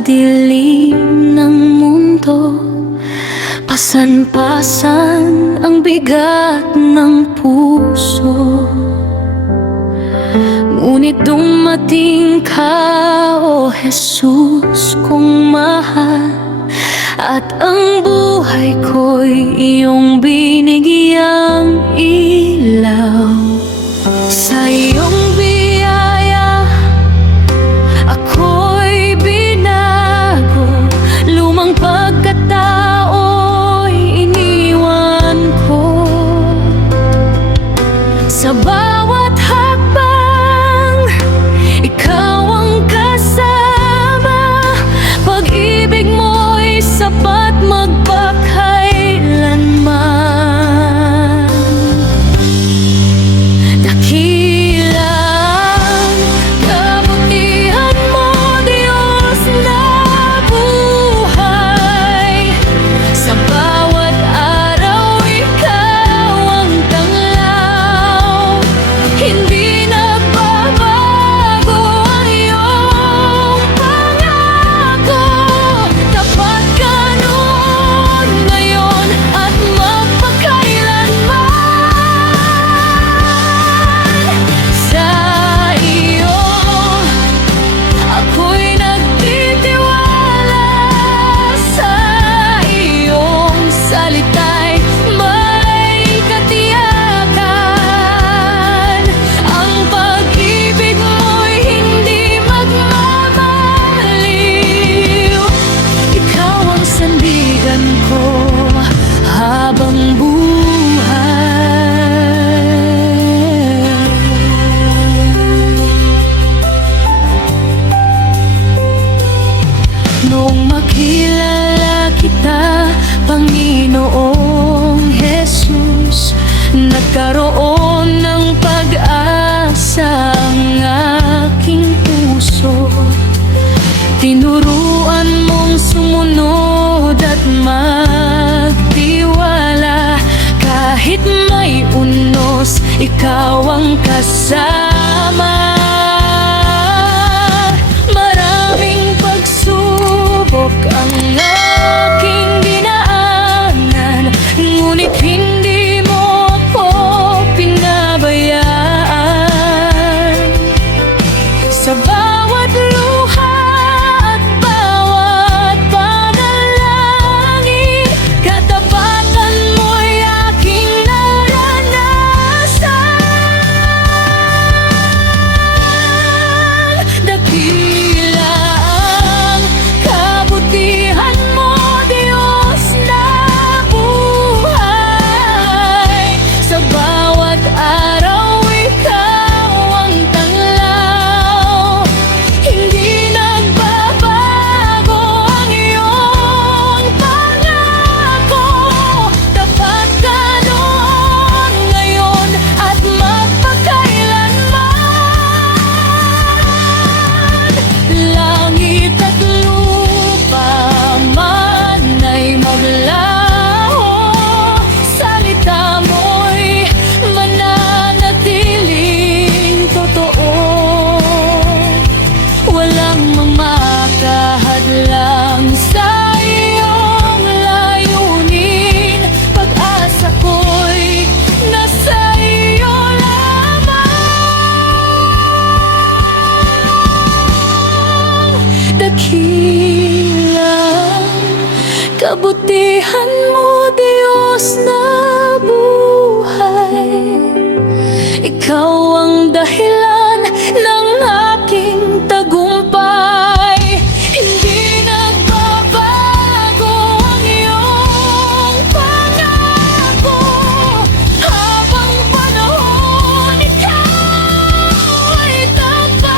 sa dilim ng mundo, pasan-pasan ang bigat ng puso. Ngunit dumating ka, O Jesus kong mahal, at ang buhay ko'y iyong binigyang ilaw. Sa iyong biyaya ako'y binago, lumang pagkatao'y iniwan ko. Sa bawat hakbang, ikaw ang kasama, pag-ibig mo'y sapat magpakailanman. Dakila ang kabutihan mo, Diyos na buhay. Sa bawat araw, ikaw ang tanglaw. Hindi nagbabago ang iyong pangako. Tapat ka noon, ngayon at magpakailanman. Sa iyo ako'y nagtitiwala, sa iyong salita'y may katiyakan. Ang pag-ibig mo'y hindi magmamaliw. Ikaw ang sandigan ko habang buhay. Noong makilala kita, Panginoong Jesus, nagkaroon ng pag-asa ang aking puso. Tinuruan mong sumunod at magtiwala. Kahit may unos, ikaw ang kasama. Maraming pagsubok ang aking dinaanan, ngunit hindi mo ako pinabayaan. Sa bawat luha at bawat panalangin, katapatan mo'y aking naranasan. Dakila ang kabutihan mo, Diyos na buhay. Sa bawat araw, ikaw ang tanglaw. Hindi nagbabago ang iyong pangako. Tapat ka noon, ngayon at magpakailanman. Langit at lupa man ay maglaho, salita mo'y mananatiling totoo. Walang mamakahadlang sa iyong layunin. Pag-asa ko'y nasa iyo lamang. Dakilang kabutihan mo, Diyos na buhay. Ikaw ang dahilan ng aking tagumpay. Hindi nagbabago ang iyong pangako. Habang panahon, ikaw ay tapat.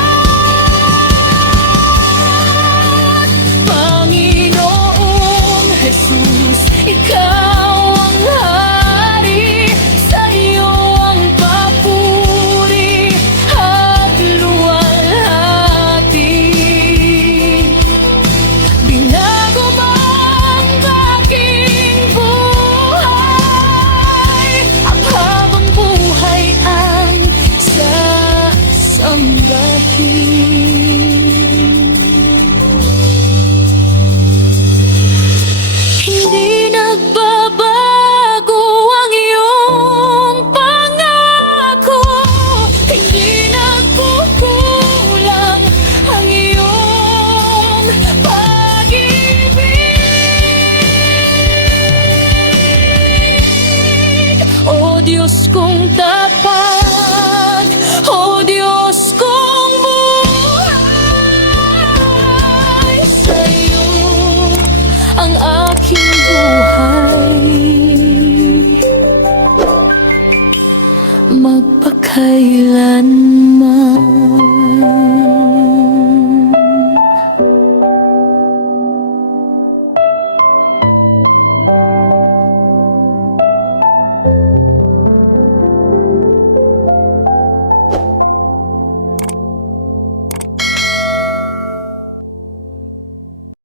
Panginoong Jesus, ikaw ang kailan